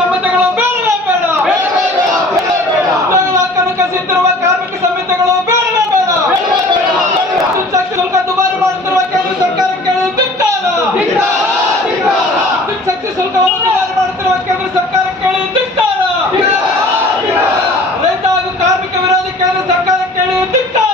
ಸಮಿತಿಗಳು ಬೇಡವೇ ಬೇಡ. ಉದ್ಯೋಗದ ಹಕ್ಕನ್ನು ಕಸಿಯುತ್ತಿರುವ ಕಾರ್ಮಿಕ ಸಮಿತಿಗಳು ಬೇಡವೇ ಬೇಡ. ವಿದ್ಯುತ್ ಶುಲ್ಕ ದುಬಾರಿ ಮಾಡುತ್ತಿರುವ ಕೇಂದ್ರ ಸರ್ಕಾರಕ್ಕೆ ಧಿಕ್ಕಾರ. ವಿದ್ಯುತ್ ಶಕ್ತಿ ಶುಲ್ಕವನ್ನು ದುಬಾರಿ ಮಾಡುತ್ತಿರುವ ಕೇಂದ್ರ ಸರ್ಕಾರಕ್ಕೆ ಧಿಕ್ಕಾರ. ರೈತ ಹಾಗೂ ಕಾರ್ಮಿಕ ವಿರೋಧಿ ಕೇಂದ್ರ ಸರ್ಕಾರಕ್ಕೆ ಧಿಕ್ಕಾರ.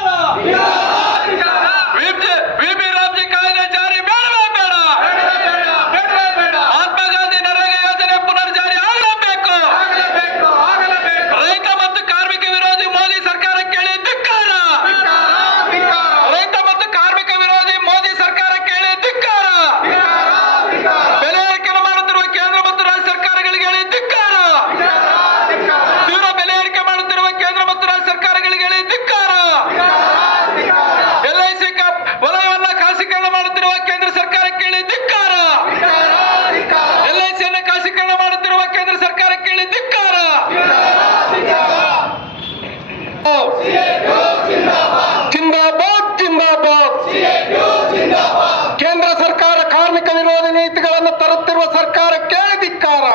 ಕೇಂದ್ರ ಸರ್ಕಾರ ಕಾರ್ಮಿಕ ವಿರೋಧಿ ನೀತಿಗಳನ್ನು ತರುತ್ತಿರುವ ಸರ್ಕಾರಕ್ಕೆ ಧಿಕ್ಕಾರ.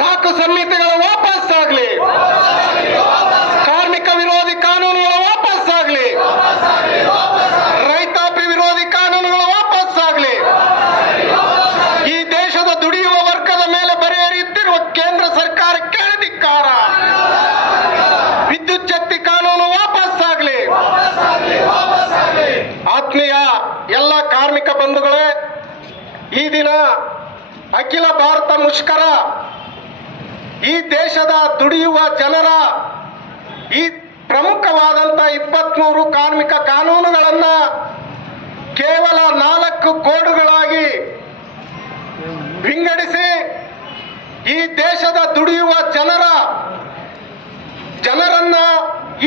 4 ಸಮಿತಿಗಳು ವಾಪಸ್ಸಾಗಲಿ. ಕಾರ್ಮಿಕ ವಿರೋಧಿ ಕಾನೂನುಗಳು ವಾಪಸ್ಸಾಗಲಿ. ರೈತಾಪಿ ವಿರೋಧಿ ಕಾನೂನುಗಳು ವಾಪಸ್ಸಾಗಲಿ. ಈ ದೇಶದ ದುಡಿಯುವ ವರ್ಗದ ಮೇಲೆ ಬರೆಯರಿಯುತ್ತಿರುವ ಕೇಂದ್ರ ಸರ್ಕಾರಕ್ಕೆ ಧಿಕ್ಕಾರ. ವಿದ್ಯುತ್ ಶಕ್ತಿ ಕಾನೂನು ವಾಪಸ್ಸಾಗಲಿ. ಆತ್ಮೀಯ ಎಲ್ಲ ಕಾರ್ಮಿಕ ಬಂಧುಗಳೇ, ಈ ದಿನ ಅಖಿಲ ಭಾರತ ಮುಷ್ಕರ ಈ ದೇಶದ ದುಡಿಯುವ ಜನರ ಈ ಪ್ರಮುಖವಾದಂಥ 23 ಕಾರ್ಮಿಕ ಕಾನೂನುಗಳನ್ನ ಕೇವಲ 4 ಕೋಡ್ಗಳಾಗಿ ವಿಂಗಡಿಸಿ ಈ ದೇಶದ ದುಡಿಯುವ ಜನರನ್ನ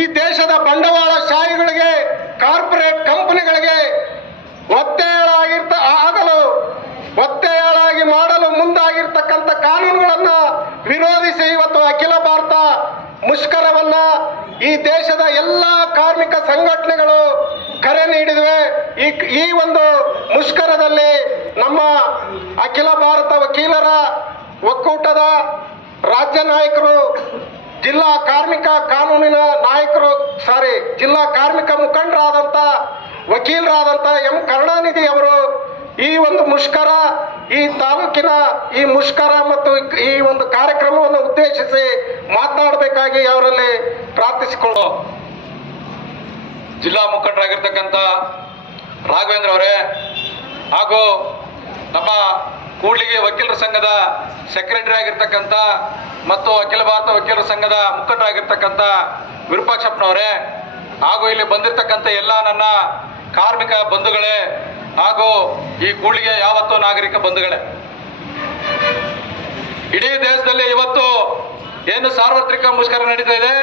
ಈ ದೇಶದ ಬಂಡವಾಳಶಾಹಿಗಳಿಗೆ, ಕಾರ್ಪೊರೇಟ್ ಕಂಪನಿಗಳಿಗೆ ಒತ್ತೆಯಾಳಾಗಿ ಮಾಡಲು ಮುಂದಾಗಿರ್ತಕ್ಕಂಥ ಕಾನೂನುಗಳನ್ನ ವಿರೋಧಿಸಿ ಇವತ್ತು ಅಖಿಲ ಭಾರತ ಮುಷ್ಕರವನ್ನ ಈ ದೇಶದ ಎಲ್ಲ ಕಾರ್ಮಿಕ ಸಂಘಟನೆಗಳು ಕರೆ ನೀಡಿವೆ. ಈ ಒಂದು ಮುಷ್ಕರದಲ್ಲಿ ನಮ್ಮ ಅಖಿಲ ಭಾರತ ವಕೀಲರ ಒಕ್ಕೂಟದ ರಾಜ್ಯ ನಾಯಕರು, ಜಿಲ್ಲಾ ಕಾರ್ಮಿಕ ಕಾನೂನಿನ ನಾಯಕರು, ಜಿಲ್ಲಾ ಕಾರ್ಮಿಕ ಮುಖಂಡರಾದಂಥ ವಕೀಲರಾದಂಥ ಎಂ ಕರುಣಾನಿಧಿ ಅವರು ಈ ಒಂದು ಮುಷ್ಕರ, ಈ ತಾಲೂಕಿನ ಈ ಮುಷ್ಕರ ಮತ್ತು ಈ ಒಂದು ಕಾರ್ಯಕ್ರಮವನ್ನು ಉದ್ದೇಶಿಸಿ ಮಾತನಾಡಬೇಕಾಗಿ ಅವರಲ್ಲಿ ಪ್ರಾರ್ಥಿಸಿಕೊಳ್ಳೋ. ಜಿಲ್ಲಾ ಮುಖಂಡರಾಗಿರ್ತಕ್ಕಂಥ ರಾಘವೇಂದ್ರ ಅವರೇ ಹಾಗೂ ನಮ್ಮ ಕೂಡ್ಲಿಗಿ ವಕೀಲರ ಸಂಘದ ಸೆಕ್ರೆಟರಿ ಆಗಿರ್ತಕ್ಕಂಥ ಮತ್ತು ಅಖಿಲ ಭಾರತ ವಕೀಲರ ಸಂಘದ ಮುಖಂಡರಾಗಿರ್ತಕ್ಕಂಥ ವಿರೂಪಾಕ್ಷಪ್ಪನವರೇ ಹಾಗೂ ಇಲ್ಲಿ ಬಂದಿರತಕ್ಕಂಥ ಎಲ್ಲ ನನ್ನ ಕಾರ್ಮಿಕ ಬಂಧುಗಳೇ ಹಾಗೂ ಈ ಕೂಡ್ಲಿಗೆ ಯಾವತ್ತೂ ನಾಗರಿಕ ಬಂಧುಗಳೇ, ಇಡೀ ದೇಶದಲ್ಲಿ ಇವತ್ತು ಏನು ಸಾರ್ವತ್ರಿಕ ಮುಷ್ಕರ ನಡೀತಾ ಇದೆ.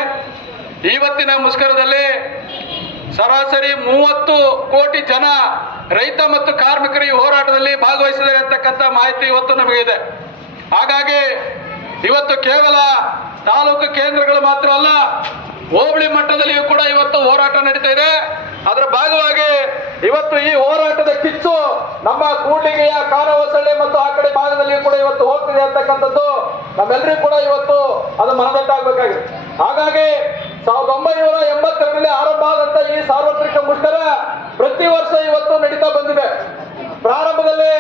ಇವತ್ತಿನ ಮುಷ್ಕರದಲ್ಲಿ ಸರಾಸರಿ 30 ಕೋಟಿ ಜನ ರೈತ ಮತ್ತು ಕಾರ್ಮಿಕರ ಈ ಹೋರಾಟದಲ್ಲಿ ಭಾಗವಹಿಸಿದ್ದಾರೆ ಅಂತಕ್ಕಂಥ ಮಾಹಿತಿ ಇವತ್ತು ನಮಗಿದೆ. ಹಾಗಾಗಿ ಇವತ್ತು ಕೇವಲ ತಾಲೂಕು ಕೇಂದ್ರಗಳು ಮಾತ್ರ ಅಲ್ಲ, ಹೋಬಳಿ ಮಟ್ಟದಲ್ಲಿಯೂ ಕೂಡ ಇವತ್ತು ಹೋರಾಟ ನಡೀತಾ ಇದೆ. ಅದರ ಭಾಗವಾಗಿ ಇವತ್ತು ಈ ಹೋರಾಟದ ಕಿಚ್ಚು ನಮ್ಮ ಕೂಡ್ಲಿಗೆಯ ಕಾನವಸಳ್ಳಿ ಮತ್ತು ಆ ಕಡೆ ಭಾಗದಲ್ಲಿಯೂ ಕೂಡ ಇವತ್ತು ಹೋಗ್ತಿದೆ ಅಂತಕ್ಕಂಥದ್ದು ನಮ್ಮೆಲ್ಲರಿಗೂ ಕೂಡ ಇವತ್ತು ಅದು ಮನದಟ್ಟಾಗಬೇಕಾಗಿದೆ. ಹಾಗಾಗಿ 1982ರಲ್ಲಿ ಆರಂಭ ಆದಂತ ಈ ಸಾರ್ವತ್ರಿಕ ಮುಷ್ಕರ ಪ್ರತಿ ವರ್ಷ ಇವತ್ತು ನಡೀತಾ ಬಂದಿದೆ. ಪ್ರಾರಂಭದಲ್ಲಿ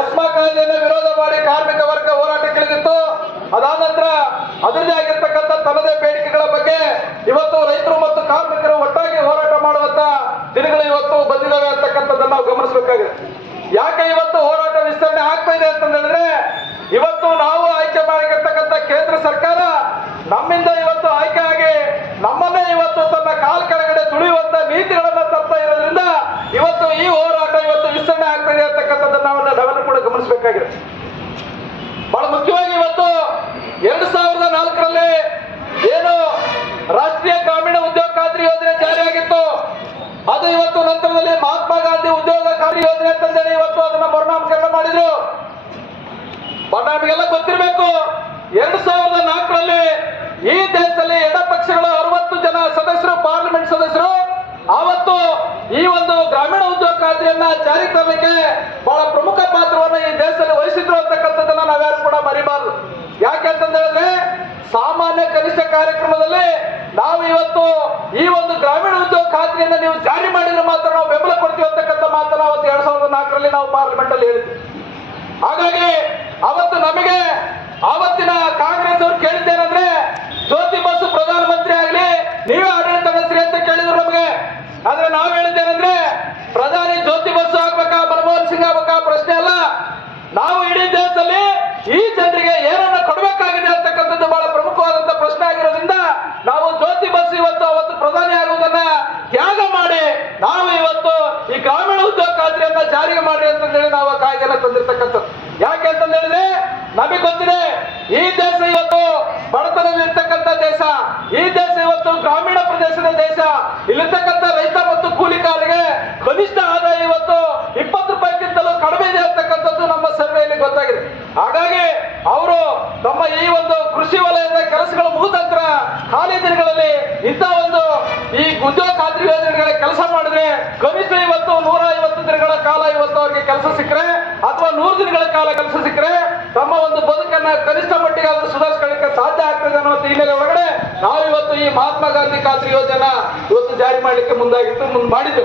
ಎಸ್ಮಾ ಕಾಯ್ದೆಯನ್ನು ವಿರೋಧ ಮಾಡಿ ಕಾರ್ಮಿಕ ವರ್ಗ ಹೋರಾಟಕ್ಕಿಳಿದಿತ್ತು. ಅದಾದ ನಂತರ ಅದರದೇ ಆಗಿರ್ತಕ್ಕಂಥ ತನ್ನದೇ ಬೇಡಿಕೆಗಳ ಬಗ್ಗೆ ಇವತ್ತು ರೈತರು ಮತ್ತು ಕಾರ್ಮಿಕರು ಒಟ್ಟಾಗಿ ಹೋರಾಟ ಮಾಡುವಂತ ದಿನಗಳು ಇವತ್ತು ಬಂದಿದ್ದಾವೆ ಅಂತಕ್ಕಂಥದ್ದನ್ನು ನಾವು ಗಮನಿಸಬೇಕಾಗಿದೆ. ಯಾಕೆ ಇವತ್ತು ಹೋರಾಟ ವಿಸ್ತರಣೆ ಆಗ್ತಾ ಇದೆ ಅಂತ ಹೇಳಿದ್ರೆ, ಇವತ್ತು ನಾವು ಆಯ್ಕೆ ಮಾಡಿರ್ತಕ್ಕಂಥ ಕೇಂದ್ರ ಸರ್ಕಾರ ನಮ್ಮಿಂದ ಇವತ್ತು ಆಯ್ಕೆ ಆಗಿ ನಮ್ಮನ್ನೇ ಇವತ್ತು ತನ್ನ ಕಾಲ್ ಕೆಳಗಡೆ ತುಳಿಯುವಂತ ನೀತಿಗಳನ್ನ ತರ್ತಾ ಇರೋದ್ರಿಂದ ಇವತ್ತು ಈ ಹೋರಾಟ ಇವತ್ತು ವಿಸ್ತರಣೆ ಆಗ್ತಾ ಇದೆ ಅಂತಕ್ಕಂಥದ್ದನ್ನ ನಾವೆಲ್ಲ ಕೂಡ ಗಮನಿಸಬೇಕಾಗಿದೆ. ಬಹಳ ಮುಖ್ಯವಾಗಿ ಇವತ್ತು 2004ರಲ್ಲಿ ಏನು ರಾಷ್ಟ್ರೀಯ ಗ್ರಾಮೀಣ ಉದ್ಯೋಗ ಖಾತ್ರಿ ಯೋಜನೆ ಜಾರಿಯಾಗಿತ್ತು, ಅದು ಇವತ್ತು ನಂತರದಲ್ಲಿ ಮಹಾತ್ಮ ಗಾಂಧಿ ಉದ್ಯೋಗ ಖಾತ್ರಿ ಯೋಜನೆ ಅಂತಂದೇಳಿ ಇವತ್ತು ಅದನ್ನ ಮರುನಾಮಕರಣ ಮಾಡಿದ್ರು. ನಮಗೆಲ್ಲ ಗೊತ್ತಿರಬೇಕು, 2004ರಲ್ಲಿ ಈ ದೇಶದಲ್ಲಿ ಎಡಪಕ್ಷಗಳ 60 ಜನ ಸದಸ್ಯರು, ಪಾರ್ಲಿಮೆಂಟ್ ಸದಸ್ಯರು ಆವತ್ತು ಈ ಒಂದು ಗ್ರಾಮೀಣ ಉದ್ಯೋಗ ಖಾತ್ರಿಯನ್ನ ಜಾರಿ ತರಲಿಕ್ಕೆ ಬಹಳ ಪ್ರಮುಖ ಪಾತ್ರವನ್ನು ಈ ದೇಶದಲ್ಲಿ ವಹಿಸಿದ್ರು ಅಂತಕ್ಕಂಥದ್ದನ್ನ ನಾವ್ಯಾರು ಕೂಡ ಮರಿಬಾರದು. ಸಾಮಾನ್ಯ ಕನಿಷ್ಠ ಕಾರ್ಯಕ್ರಮದಲ್ಲಿ ನಾವು ಇವತ್ತು ಈ ಒಂದು ಗ್ರಾಮೀಣ ಉದ್ಯೋಗ ಖಾತ್ರಿಯನ್ನ ನೀವು ಜಾರಿ ಮಾಡಿದ್ರೆ ಮಾತ್ರ ನಾವು ಬೆಂಬಲ ಕೊಡ್ತೀವಿ ಅಂತಕ್ಕಂಥ ಮಾತನ್ನ ಅವತ್ತು 2004ರಲ್ಲಿ ನಾವು ಪಾರ್ಲಿಮೆಂಟ್ ಅಲ್ಲಿ ಹೇಳಿದ್ವಿ. ಹಾಗಾಗಿ ಅವತ್ತು ನಮಗೆ ಆವತ್ತಿನ ಕಾಂಗ್ರೆಸ್ ಅವರು ಕೇಳಿದ್ದೇನೆಂದ್ರೆ ಜ್ಯೋತಿ ಬಸು ಪ್ರಧಾನಮಂತ್ರಿ ಆಗಲಿ ನೀವೇ ಆಡಳಿತ ನಡೆಸ್ರಿ ಅಂತ ಕೇಳಿದ್ರು ನಮಗೆ. ಆದ್ರೆ ನಾವು ಹೇಳಿದ್ದೇನೆಂದ್ರೆ ಪ್ರಧಾನಿ ಜ್ಯೋತಿ ಬಸು ಆಗ್ಬೇಕಾ ಮನಮೋಹನ್ ಸಿಂಗ್ ಆಗ್ಬೇಕಾ ಪ್ರಶ್ನೆ ಅಲ್ಲ, ನಾವು ಇಡೀ ದೇಶದಲ್ಲಿ ಈ ಜನರಿಗೆ ಏನನ್ನ ಕೊಡಬೇಕಾಗಿದೆ ಅಂತಕ್ಕಂಥದ್ದು ಬಹಳ ಪ್ರಮುಖವಾದಂತ ಪ್ರಶ್ನೆ ಆಗಿರೋದ್ರಿಂದ ನಾವು ಜ್ಯೋತಿ ಬಸು ಇವತ್ತು ಅವತ್ತು ಪ್ರಧಾನಿ ಆಗುವುದನ್ನ ತ್ಯಾಗ ಮಾಡಿ ನಾವು ಇವತ್ತು ಈ ಗ್ರಾಮೀಣ ಉದ್ಯೋಗ ಖಾತ್ರಿಯನ್ನ ಜಾರಿಗೆ ಮಾಡಿ ಅಂತಂದೇಳಿ ನಾವು ಕಾಯ್ದೆನ ತಂದಿರ್ತಕ್ಕಂಥದ್ದು. ಯಾಕೆ ಅಂತಂದ ಹೇಳಿದ್ರೆ ನಮಗೆ ಗೊತ್ತಿದೆ ಈ ದೇಶ ಇವತ್ತು ಬಡತನದಲ್ಲಿರ್ತಕ್ಕಂಥ ದೇಶ, ಈ ದೇಶ ಇವತ್ತು ಗ್ರಾಮೀಣ ಪ್ರದೇಶದ ದೇಶ. ಇಲ್ಲಿರ್ತಕ್ಕಂಥ ರೈತ ಮತ್ತು ಕೂಲಿಕಾರರಿಗೆ ಕನಿಷ್ಠ ಆದಾಯ ಇವತ್ತು 20 ರೂಪಾಯಿಗಿಂತಲೂ ಕಡಿಮೆ ಇದೆ ಅಂತಕ್ಕಂಥದ್ದು ನಮ್ಮ ಸರ್ವೆಯಲ್ಲಿ ಗೊತ್ತಾಗಿದೆ. ಹಾಗಾಗಿ ಅವರು ತಮ್ಮ ಈ ಒಂದು ಕೃಷಿ ವಲಯದ ಕೆಲಸಗಳು ಮುಗಿದ ನಂತರ ಖಾಲಿ ದಿನಗಳಲ್ಲಿ ಇಂಥ ಒಂದು ಈ ಉದ್ಯೋಗ ಖಾತ್ರಿ ಯೋಜನೆಗಳ ಕೆಲಸ ಮಾಡಿದ್ರೆ ಕನಿಷ್ಠ ಇವತ್ತು 150 ದಿನಗಳ ಕಾಲ ಇವತ್ತು ಅವ್ರಿಗೆ ಕೆಲಸ ಸಿಕ್ಕರೆ ಅಥವಾ 100 ದಿನಗಳ ಕಾಲ ಕೆಲಸ ಸಿಕ್ಕರೆ ತಮ್ಮ ಒಂದು ಬದುಕನ್ನ ಕನಿಷ್ಠ ಮಟ್ಟಿಗೆ ಆದ್ರೂ ಸುಧಾರಿಸ್ಕೊಳ್ಳಿಕ್ಕೆ ಸಾಧ್ಯ ಆಗ್ತದೆ ಅನ್ನೋ ಹಿನ್ನೆಲೆ ಒಳಗಡೆ ನಾವು ಇವತ್ತು ಈ ಮಹಾತ್ಮ ಗಾಂಧಿ ಖಾತ್ರಿ ಯೋಜನೆ ಇವತ್ತು ಜಾರಿ ಮಾಡಲಿಕ್ಕೆ ಮುಂದಾಗಿತ್ತು, ಮಾಡಿದ್ದು.